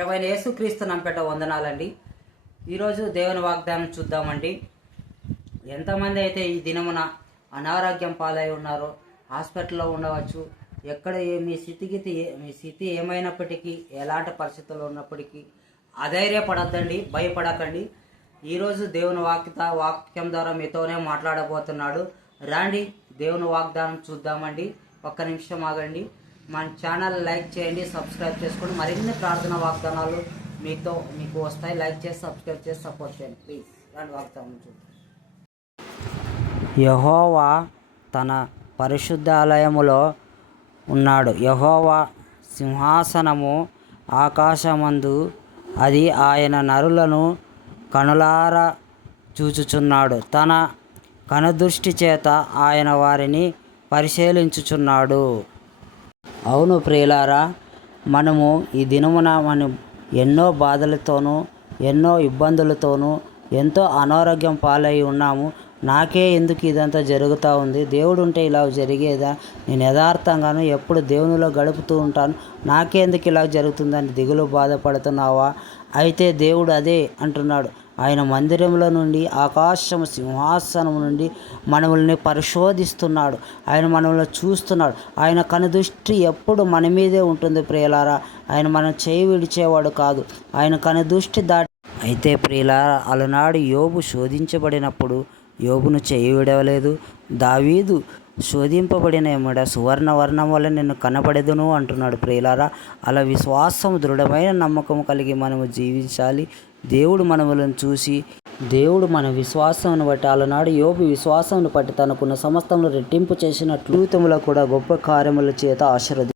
ప్రభువైన యేసుక్రీస్తు నంపేట వందనాలండి. ఈరోజు దేవుని వాగ్దానం చూద్దామండి. ఎంతమంది అయితే ఈ దినమున అనారోగ్యం పాలై ఉన్నారో, హాస్పిటల్లో ఉండవచ్చు, ఎక్కడ మీ స్థితి ఏమైనప్పటికీ, ఎలాంటి పరిస్థితుల్లో ఉన్నప్పటికీ అధైర్యపడద్దండి, భయపడకండి. ఈరోజు దేవుని వాక్యం ద్వారా మీతోనే మాట్లాడబోతున్నాడు. రండి దేవుని వాగ్దానం చూద్దామండి. ఒక్క నిమిషం ఆగండి. మన ఛానల్ లైక్ చేయండి, సబ్స్క్రైబ్ చేసుకోండి. మరిన్ని ప్రార్థన వాగ్దానాలు మీకు వస్తాయి. లైక్ చేసి సబ్స్క్రైబ్ చేసి సపోర్ట్ చేయండి ప్లీజ్. రండి వాగ్దానం చూద్దాం. యెహోవా తన పరిశుద్ధాలయములో ఉన్నాడు. యెహోవా సింహాసనము ఆకాశమందు, అది ఆయన నరులను కనులారా చూచుచున్నాడు. తన కనుదృష్టి చేత ఆయన వారిని పరిశీలించుచున్నాడు. అవును ప్రియులారా, మనము ఈ దినమున ఎన్నో బాధలతోనూ, ఎన్నో ఇబ్బందులతోనూ, ఎంతో అనారోగ్యం పాలై ఉన్నాము. నాకే ఎందుకు ఇదంతా జరుగుతూ ఉంది, దేవుడు ఉంటే ఇలా జరిగేదా, నేను యథార్థంగాను ఎప్పుడు దేవునిలో గడుపుతూ ఉంటాను, నాకే ఎందుకు ఇలా జరుగుతుందని దిగులు బాధపడుతున్నావా? అయితే దేవుడు అదే అంటున్నాడు. ఆయన మందిరంలో నుండి, ఆకాశము సింహాసనం నుండి మనల్ని పరిశోధిస్తున్నాడు. ఆయన మనల్ని చూస్తున్నాడు. ఆయన కనుదృష్టి ఎప్పుడు మన మీదే ఉంటుంది ప్రియులారా. ఆయన మనం చేయి విడిచేవాడు కాదు. ఆయన కనుదృష్టి అయితే ప్రియులారా, అలనాడు యోబు శోధించబడినప్పుడు యోబును చేయి విడవలేదు. దావీదు శోధింపబడిన ఎమ్మడ సువర్ణ వర్ణం వల్ల నిన్ను కనపడెదును అంటున్నాడు ప్రియులారా. అలా విశ్వాసం, దృఢమైన నమ్మకం కలిగి మనము జీవించాలి. దేవుడు మనములను చూసి, దేవుడు మన విశ్వాసమును బట్టి, అలనాడు యోబు విశ్వాసమును బట్టి తనకున్న సమస్తమును రెట్టింపు చేసినట్లు జీవితంలో కూడా గొప్ప కార్యముల చేత ఆశీర్వదించాడు.